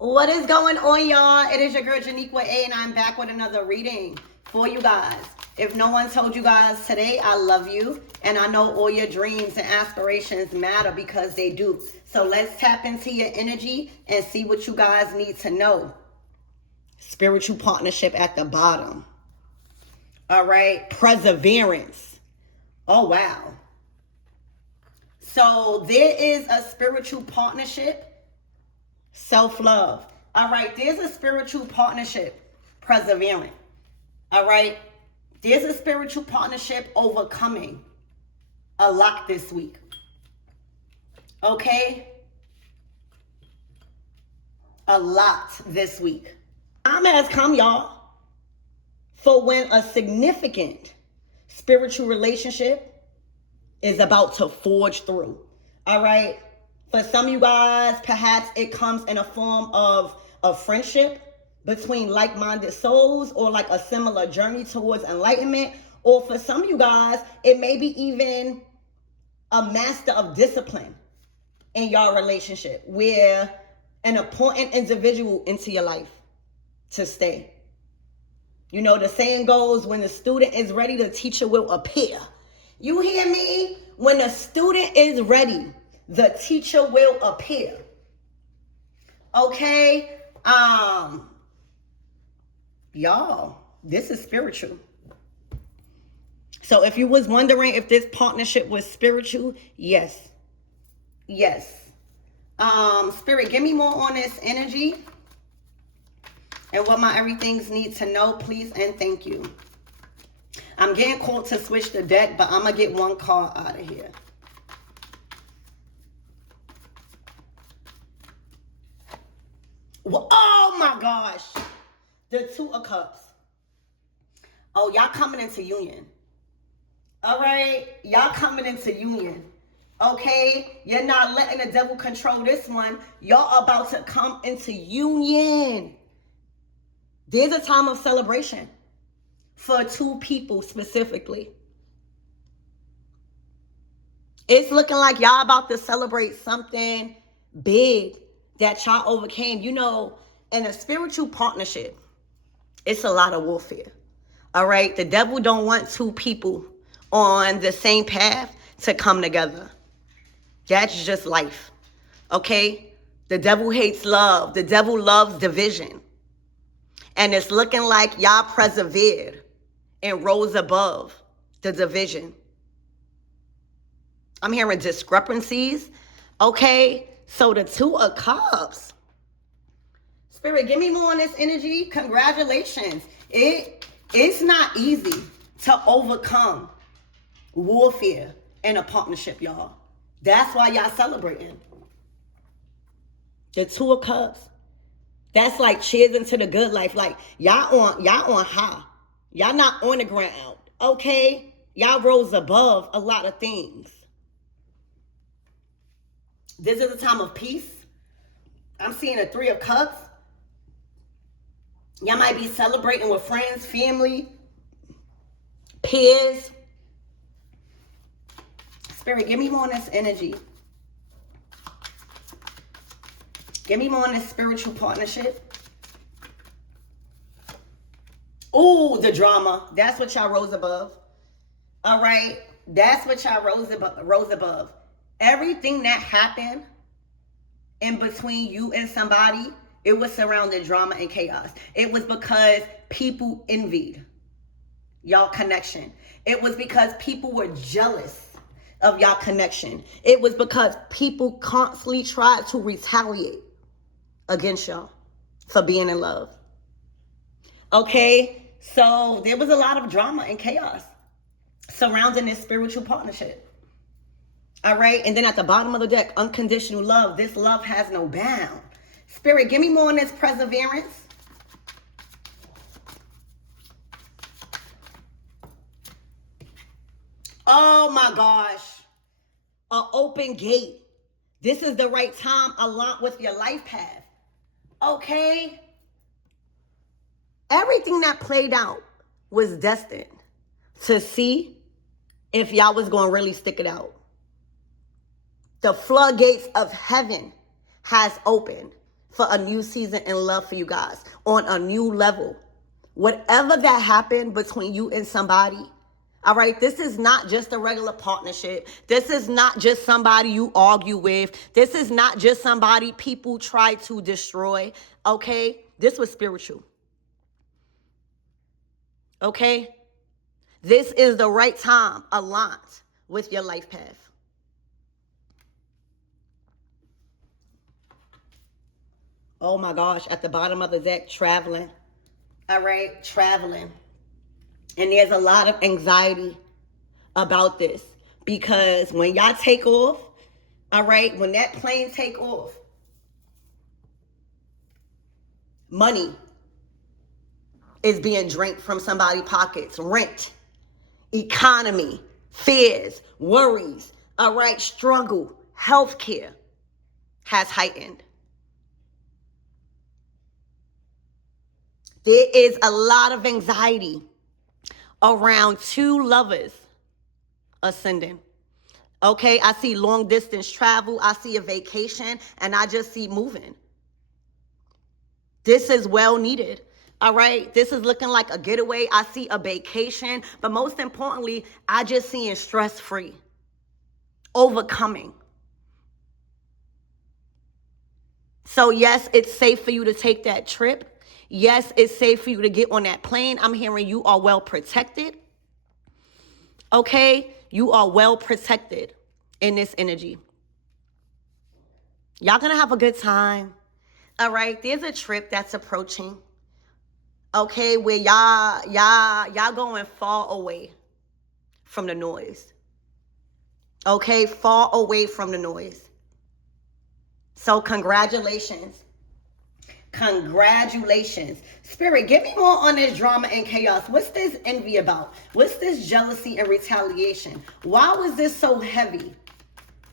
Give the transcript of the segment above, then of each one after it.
What is going on, y'all? It is your girl Janiqua A, and I'm back with another reading for you guys. If no one told you guys today, I love you, and I know all your dreams and aspirations matter because they do. So let's tap into your energy and see what you guys need to know. Spiritual partnership at the bottom. All right, perseverance. Oh, wow. So there is a spiritual partnership. Self-love. All right, there's a spiritual partnership, persevering. All right, there's a spiritual partnership, overcoming a lot this week. Okay, a lot this week. Time has come, y'all, for when a significant spiritual relationship is about to forge through. All right. For some of you guys, perhaps it comes in a form of a friendship between like-minded souls, or like a similar journey towards enlightenment. Or for some of you guys, it may be even a master of discipline in your relationship, where an important individual into your life to stay. You know, the saying goes, when the student is ready, the teacher will appear. You hear me? When the student is ready, the teacher will appear. Okay? Y'all, this is spiritual. So if you was wondering if this partnership was spiritual, yes. Yes. Spirit, give me more on this energy and what my everythings need to know, please and thank you. I'm getting called to switch the deck, but I'm going to get one card out of here. Oh my gosh. The Two of Cups. Oh, y'all coming into union. All right. Y'all coming into union. Okay. You're not letting the devil control this one. Y'all about to come into union. There's a time of celebration for two people specifically. It's looking like y'all about to celebrate something big that y'all overcame. You know, in a spiritual partnership, it's a lot of warfare. All right. The devil don't want two people on the same path to come together. That's just life. Okay. The devil hates love. The devil loves division. And it's looking like y'all persevered and rose above the division. I'm hearing discrepancies. Okay. So the Two of Cups. Spirit, give me more on this energy. Congratulations. It's not easy to overcome warfare in a partnership, y'all. That's why y'all celebrating. The Two of Cups. That's like cheers into the good life. Like y'all on high. Y'all not on the ground. Okay? Y'all rose above a lot of things. This is a time of peace. I'm seeing a Three of Cups. Y'all might be celebrating with friends, family, peers. Spirit, give me more on this energy. Give me more on this spiritual partnership. Ooh, the drama. That's what y'all rose above. All right. That's what y'all rose above. Everything that happened in between you and somebody, it was surrounding drama and chaos. It was because people envied y'all connection. It was because people were jealous of y'all connection. It was because people constantly tried to retaliate against y'all for being in love. Okay, so there was a lot of drama and chaos surrounding this spiritual partnership. All right, and then at the bottom of the deck, unconditional love. This love has no bound. Spirit, give me more on this perseverance. Oh my gosh. An open gate. This is the right time along with your life path. Okay? Everything that played out was destined to see if y'all was going to really stick it out. The floodgates of heaven has opened. for a new season in love for you guys on a new level. Whatever that happened between you and somebody, all right, this is not just a regular partnership. This is not just somebody you argue with. This is not just somebody people try to destroy, okay? This was spiritual, okay? This is the right time aligned with your life path. Oh my gosh, at the bottom of the deck, traveling. All right, traveling. And there's a lot of anxiety about this because when y'all take off, all right, when that plane take off, money is being drained from somebody's pockets. Rent, economy, fears, worries, all right, struggle, healthcare has heightened. There is a lot of anxiety around two lovers ascending. Okay, I see long distance travel, I see a vacation, and I just see moving. This is well needed. All right, this is looking like a getaway. I see a vacation, but most importantly, I just seeing stress-free, overcoming. So yes, it's safe for you to take that trip. Yes, it's safe for you to get on that plane. I'm hearing you are well protected. Okay, you are well protected in this energy. Y'all gonna have a good time. All right, there's a trip that's approaching. Okay, where y'all going far away from the noise. Okay, far away from the noise. So congratulations. Congratulations. Spirit, give me more on this drama and chaos. What's this envy about? What's this jealousy and retaliation? Why was this so heavy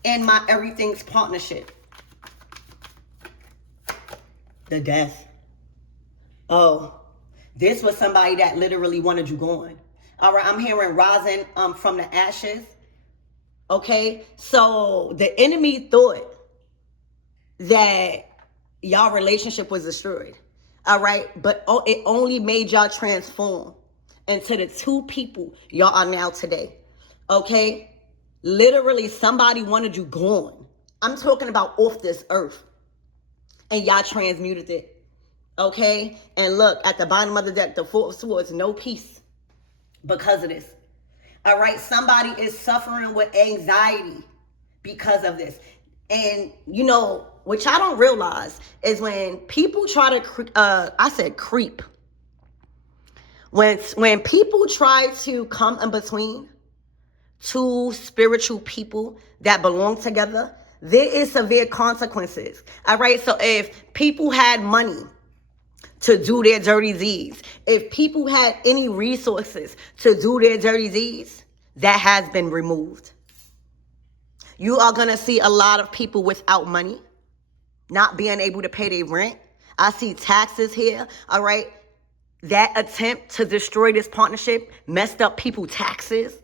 in my everything's partnership? The death. Oh, this was somebody that literally wanted you gone. All right, I'm hearing rising from the ashes. Okay, so the enemy thought that y'all relationship was destroyed. All right, but it only made y'all transform into the two people y'all are now today. Okay, literally somebody wanted you gone. I'm talking about off this earth, and y'all transmuted it. Okay, and look at the bottom of the deck, the Four of Swords, no peace because of this. All right, somebody is suffering with anxiety because of this. And you know, what y'all don't realize is when people try to, creep. When people try to come in between two spiritual people that belong together, there is severe consequences. All right, so if people had money to do their dirty deeds, if people had any resources to do their dirty deeds, that has been removed. You are going to see a lot of people without money, not being able to pay their rent. I see taxes here, all right? That attempt to destroy this partnership messed up people's taxes,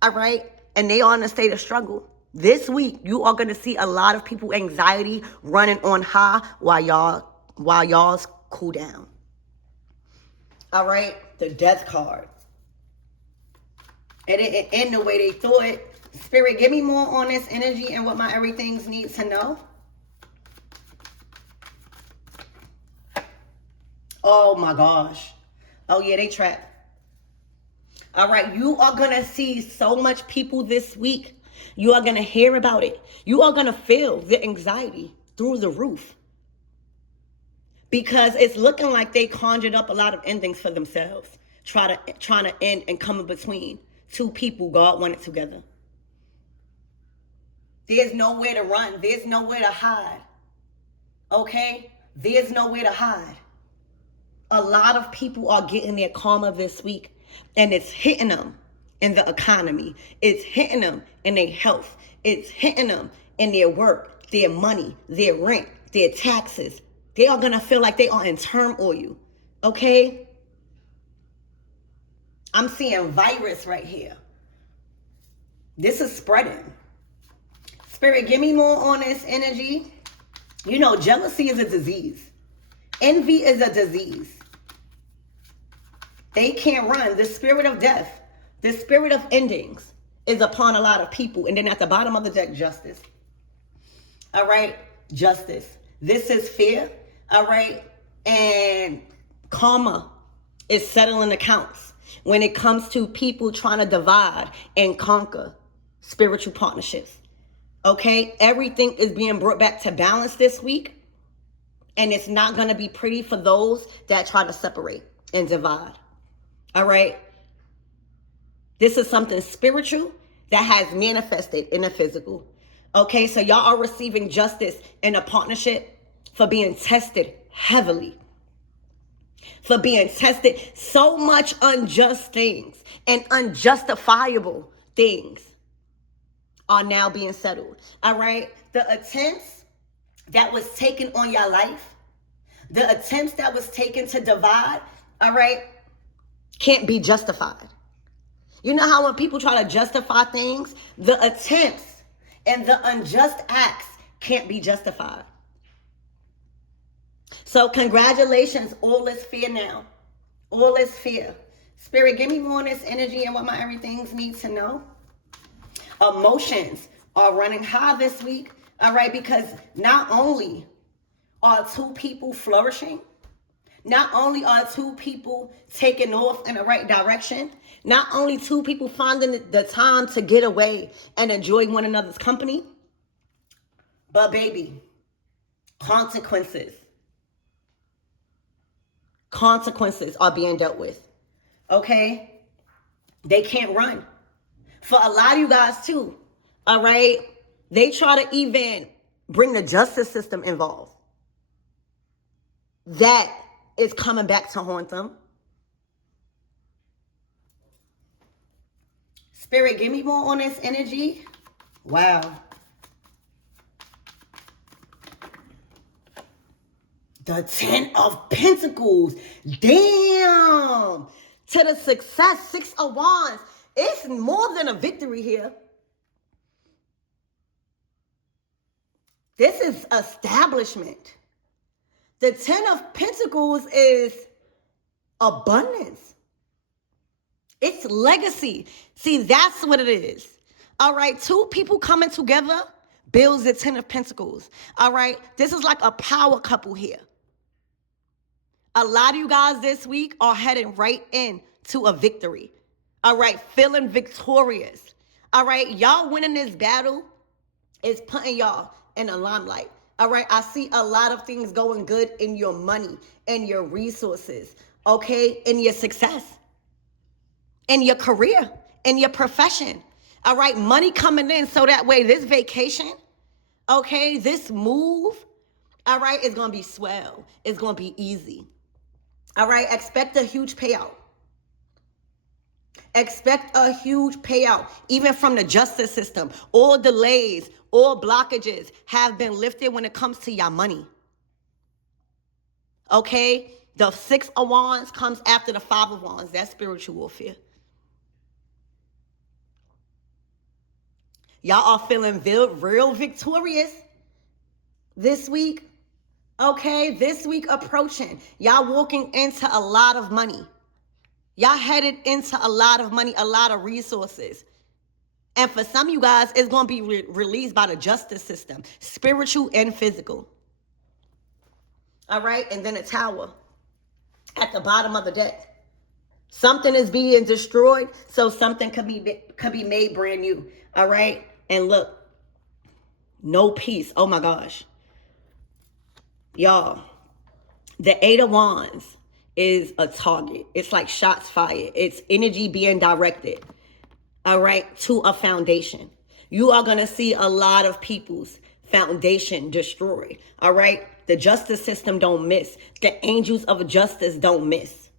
all right? And they are in a state of struggle. This week, you are going to see a lot of people anxiety running on high while y'all's cool down. All right? The death card. It didn't end the way they thought. Spirit, give me more on this energy and what my everythings need to know. Oh my gosh. Oh yeah, they trapped. All right, you are going to see so much people this week. You are going to hear about it. You are going to feel the anxiety through the roof. Because it's looking like they conjured up a lot of endings for themselves. Trying to end and come in between two people God wanted together. There's nowhere to run. There's nowhere to hide. Okay? There's nowhere to hide. A lot of people are getting their karma this week, and it's hitting them in the economy. It's hitting them in their health. It's hitting them in their work, their money, their rent, their taxes. They are going to feel like they are in turmoil. Okay? I'm seeing virus right here. This is spreading. Spirit, give me more on this energy You know, jealousy is a disease. Envy is a disease. They can't run. The spirit of death, the spirit of endings is upon a lot of people. And then at the bottom of the deck, justice. All right, justice. This is fear. All right, and karma is settling accounts when it comes to people trying to divide and conquer spiritual partnerships. Okay, everything is being brought back to balance this week. And it's not going to be pretty for those that try to separate and divide. All right. This is something spiritual that has manifested in the physical. Okay, so y'all are receiving justice in a partnership for being tested heavily. For being tested, so much unjust things and unjustifiable things are now being settled. All right, the attempts that was taken on your life, the attempts that was taken to divide, all right, can't be justified. You know how when people try to justify things, the attempts and the unjust acts can't be justified. So congratulations, all is fear now. All is fear. Spirit, give me more on this energy and what my everythings need to know. Emotions are running high this week, all right, because not only are two people flourishing, not only are two people taking off in the right direction, not only two people finding the time to get away and enjoy one another's company, but baby, consequences are being dealt with. Okay? They can't run. For a lot of you guys too, all right? They try to even bring the justice system involved. That is coming back to haunt them. Spirit, give me more on this energy. Wow. The 10 of Pentacles. Damn. To the success, 6 of Wands. It's more than a victory here. This is establishment. The 10 of Pentacles is abundance. It's legacy. See, that's what it is. All right, two people coming together builds the 10 of Pentacles. All right, this is like a power couple here. A lot of you guys this week are heading right into a victory. All right, feeling victorious. All right, y'all winning this battle is putting y'all in the limelight. All right, I see a lot of things going good in your money and your resources, okay, in your success, in your career, in your profession. All right, money coming in so that way this vacation, okay, this move, all right, is going to be swell. It's going to be easy. All right, expect a huge payout. Expect a huge payout, even from the justice system. All delays, all blockages have been lifted when it comes to your money. Okay? The 6 of Wands comes after the 5 of Wands. That's spiritual warfare. Y'all are feeling real victorious this week. Okay? This week approaching. Y'all walking into a lot of money. Y'all headed into a lot of money, a lot of resources. And for some of you guys, it's going to be released by the justice system, spiritual and physical. All right? And then a tower at the bottom of the deck. Something is being destroyed, so something could be made brand new. All right? And look, no peace. Oh my gosh. Y'all, the 8 of Wands is a target. It's like shots fired. It's energy being directed, all right, to a foundation. You are going to see a lot of people's foundation destroyed, all right? The justice system don't miss. The angels of justice don't miss.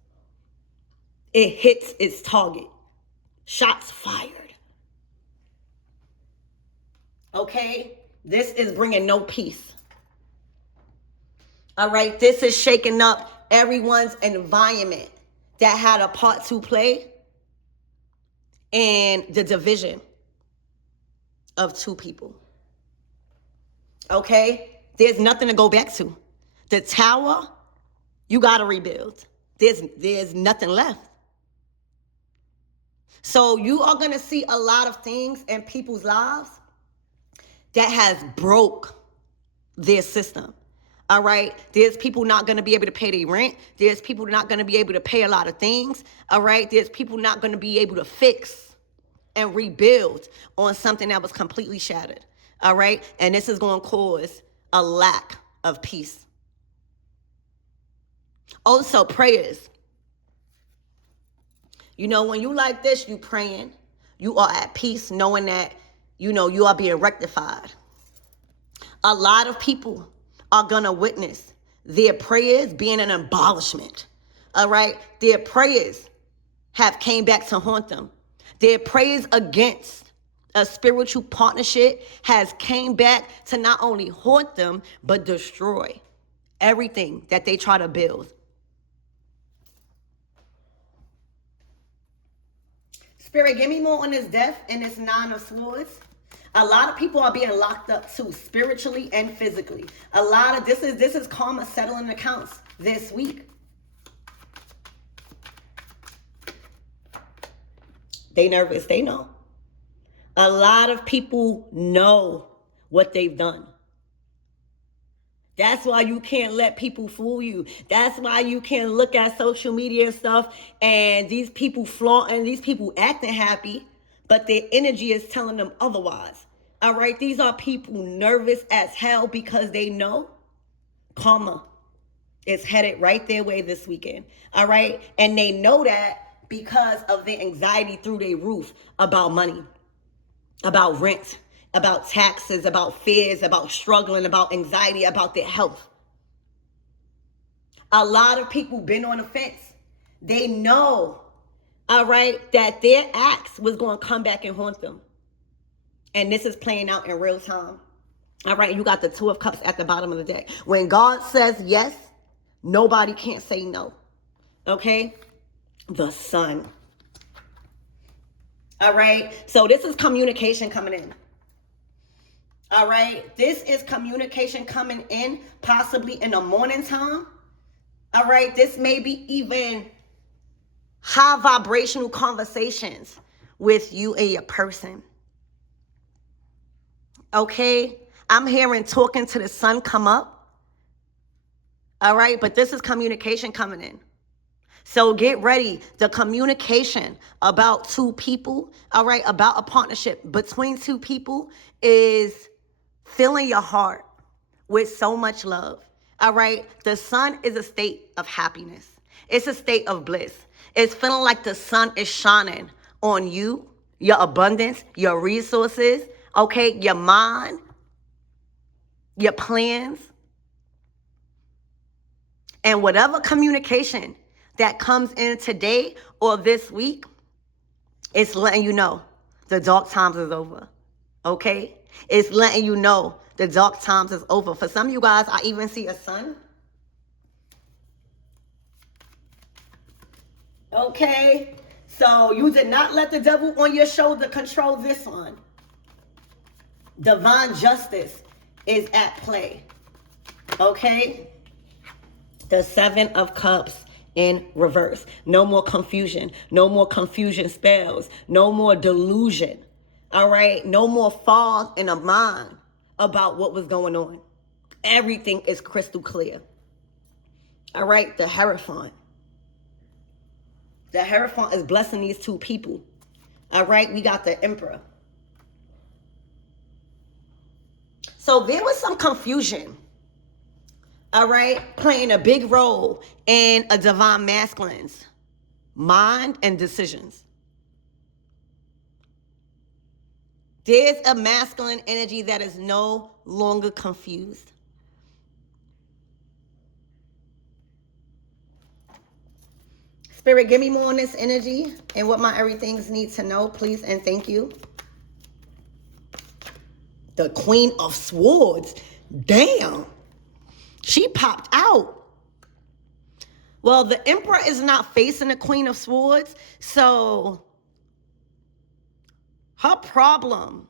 It hits its target. Shots fired. Okay? This is bringing no peace. All right? This is shaking up everyone's environment that had a part to play in the division of two people. Okay? There's nothing to go back to. The tower, you got to rebuild. There's nothing left. So you are going to see a lot of things in people's lives that has broke their system. All right. There's people not going to be able to pay their rent. There's people not going to be able to pay a lot of things. All right. There's people not going to be able to fix and rebuild on something that was completely shattered. All right. And this is going to cause a lack of peace. Also, prayers. You know, when you like this, you praying, you are at peace, knowing that, you know, you are being rectified. A lot of people are going to witness their prayers being an abolishment. All right. Their prayers have came back to haunt them. Their prayers against a spiritual partnership has came back to not only haunt them, but destroy everything that they try to build. Spirit, give me more on this death and this 9 of Swords. A lot of people are being locked up too, spiritually and physically. A lot of this is karma settling accounts this week. They nervous, they know. A lot of people know what they've done. That's why you can't let people fool you. That's why you can't look at social media and stuff and these people flaunting, these people acting happy, but their energy is telling them otherwise. All right, these are people nervous as hell because they know karma is headed right their way this weekend. All right, and they know that because of the anxiety through their roof about money, about rent, about taxes, about fears, about struggling, about anxiety, about their health. A lot of people been on the fence. They know, all right, that their acts was going to come back and haunt them. And this is playing out in real time. All right, you got the 2 of Cups at the bottom of the deck. When God says yes, nobody can't say no. Okay? The Sun. All right, so this is communication coming in. All right, this is communication coming in, possibly in the morning time. All right, this may be even high vibrational conversations with you and your person. Okay, I'm hearing talking to the sun come up. All right, but this is communication coming in. So get ready. The communication about 2 people, all right, about a partnership between 2 people is filling your heart with so much love. All right. The sun is a state of happiness. It's a state of bliss. It's feeling like the sun is shining on you, your abundance, your resources, okay, your mind, your plans. And whatever communication that comes in today or this week, it's letting you know the dark times is over. Okay? It's letting you know the dark times is over. For some of you guys, I even see a sun. Okay? So you did not let the devil on your shoulder control this one. Divine justice is at play. Okay? The 7 of Cups in reverse. No more confusion. No more confusion spells. No more delusion. All right? No more fog in the mind about what was going on. Everything is crystal clear. All right? The Hierophant. The Hierophant is blessing these 2 people. All right? We got the Emperor. So there was some confusion. All right? Playing a big role in a divine masculine's mind and decisions. There's a masculine energy that is no longer confused. Spirit, give me more on this energy and what my everythings need to know, please, and thank you. The Queen of Swords. Damn. She popped out. Well, the Emperor is not facing the Queen of Swords, so her problem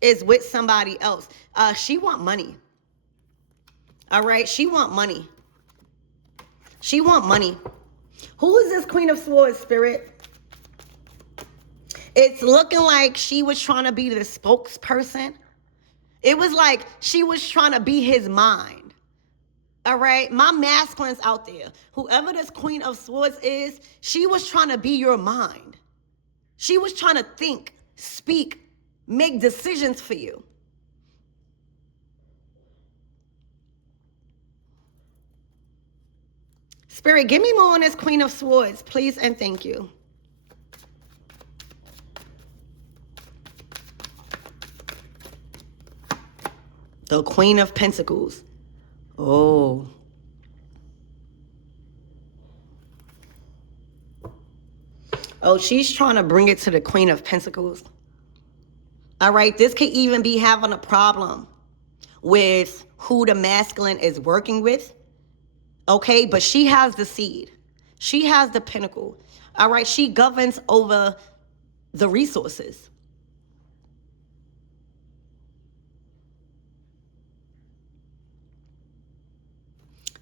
is with somebody else. She want money. All right, she want money. She want money. Who is this Queen of Swords, Spirit? It's looking like she was trying to be the spokesperson. It was like she was trying to be his mind. All right, my masculines out there, whoever this Queen of Swords is, she was trying to be your mind. She was trying to think, speak, make decisions for you. Spirit, give me more on this Queen of Swords, please and thank you. The Queen of Pentacles. Oh. Oh, she's trying to bring it to the Queen of Pentacles. All right, this could even be having a problem with who the masculine is working with. Okay, but she has the seed. She has the pinnacle. All right, she governs over the resources.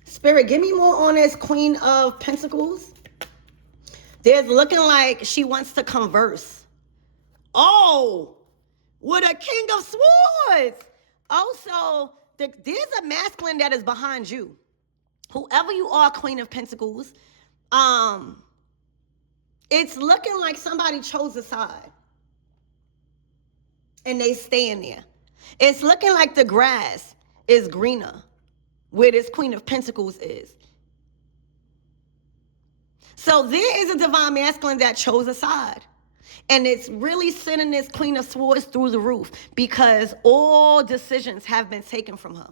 Spirit, give me more on this Queen of Pentacles. There's looking like she wants to converse. Oh, with a King of Swords. Also, there's a masculine that is behind you. Whoever you are, Queen of Pentacles, it's looking like somebody chose a side. And they staying there. It's looking like the grass is greener where this Queen of Pentacles is. So there is a divine masculine that chose a side. And it's really sending this Queen of Swords through the roof because all decisions have been taken from her.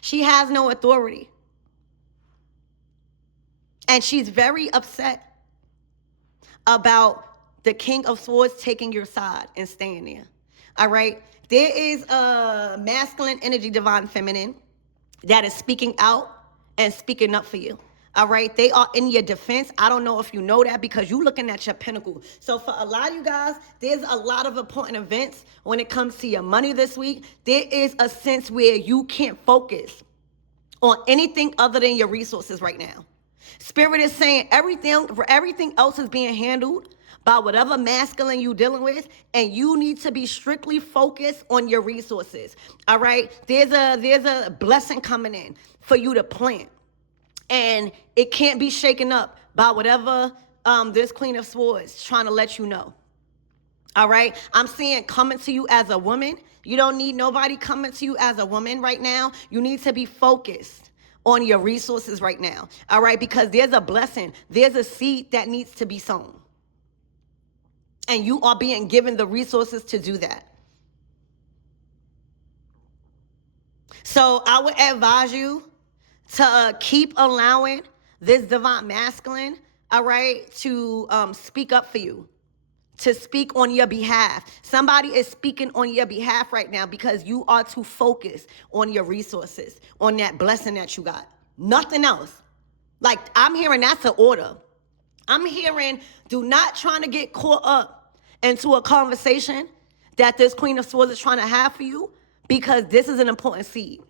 She has no authority. And she's very upset about the King of Swords taking your side and staying there. All right? There is a masculine energy, divine feminine, that is speaking out and speaking up for you. All right, they are in your defense. I don't know if you know that because you're looking at your pinnacle. So for a lot of you guys, there's a lot of important events when it comes to your money this week. There is a sense where you can't focus on anything other than your resources right now. Spirit is saying everything else is being handled by whatever masculine you're dealing with, and you need to be strictly focused on your resources. All right, there's a blessing coming in for you to plant. And it can't be shaken up by whatever this Queen of Swords is trying to let you know. All right? I'm seeing coming to you as a woman. You don't need nobody coming to you as a woman right now. You need to be focused on your resources right now. All right? Because there's a blessing. There's a seed that needs to be sown. And you are being given the resources to do that. So I would advise you to keep allowing this divine masculine, all right, to speak up for you, to speak on your behalf. Somebody is speaking on your behalf right now because you are too focused on your resources, on that blessing that you got. Nothing else. Like, I'm hearing that's an order. I'm hearing do not trying to get caught up into a conversation that this Queen of Swords is trying to have for you because this is an important seed.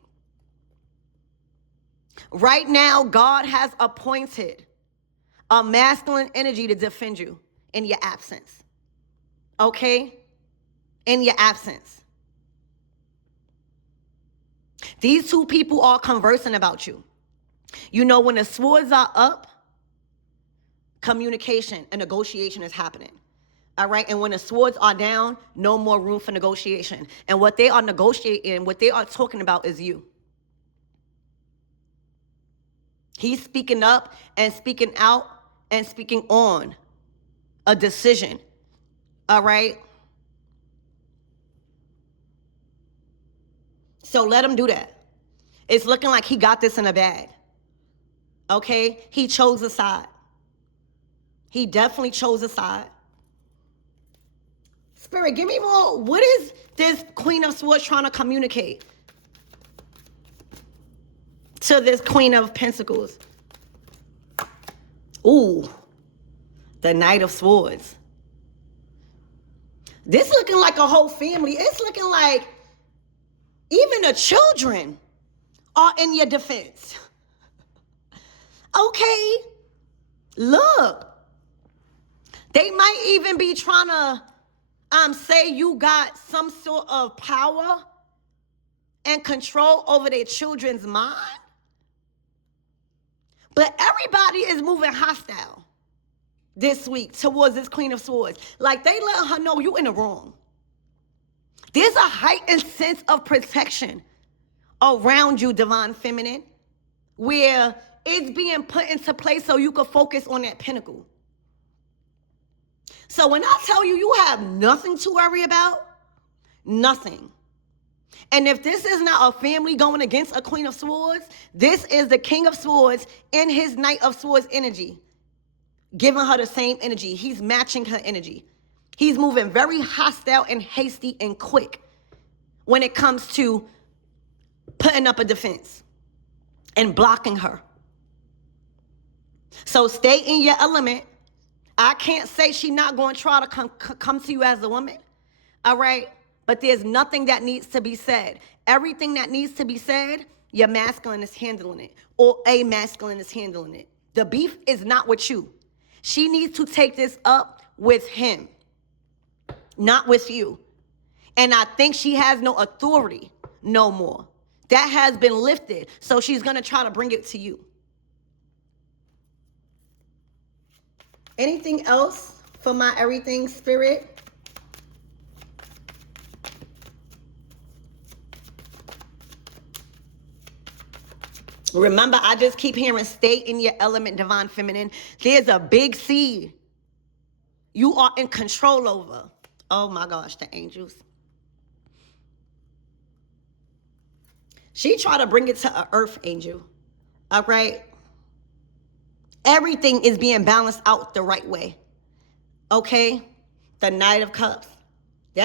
Right now, God has appointed a masculine energy to defend you in your absence. Okay? In your absence. These two people are conversing about you. You know, when the swords are up, communication and negotiation is happening. All right? And when the swords are down, no more room for negotiation. And what they are negotiating, what they are talking about is you. He's speaking up and speaking out and speaking on a decision. All right? So let him do that. It's looking like he got this in a bag. Okay? He chose a side. He definitely chose a side. Spirit, give me more. What is this Queen of Swords trying to communicate to this Queen of Pentacles? Ooh, the Knight of Swords. This looking like a whole family. It's looking like even the children are in your defense. Okay, look. They might even be trying to say you got some sort of power and control over their children's mind. But everybody is moving hostile this week towards this Queen of Swords. Like, they let her know you in the wrong. There's a heightened sense of protection around you, Divine Feminine, where it's being put into place so you can focus on that pinnacle. So when I tell you, you have nothing to worry about, nothing. And if this is not a family going against a Queen of Swords, this is the King of Swords in his Knight of Swords energy, giving her the same energy. He's matching her energy. He's moving very hostile and hasty and quick when it comes to putting up a defense and blocking her. So stay in your element. I can't say she's not going to try to come to you as a woman, all right? But there's nothing that needs to be said. Everything that needs to be said, your masculine is handling it, or a masculine is handling it. The beef is not with you. She needs to take this up with him, not with you. And I think she has no authority no more. That has been lifted, so she's going to try to bring it to you. Anything else for my everything, Spirit? Remember, I just keep hearing stay in your element, Divine Feminine. There's a big seed you are in control over. Oh my gosh, the angels. She tried to bring it to an earth angel. All right? Everything is being balanced out the right way. Okay? The Knight of Cups.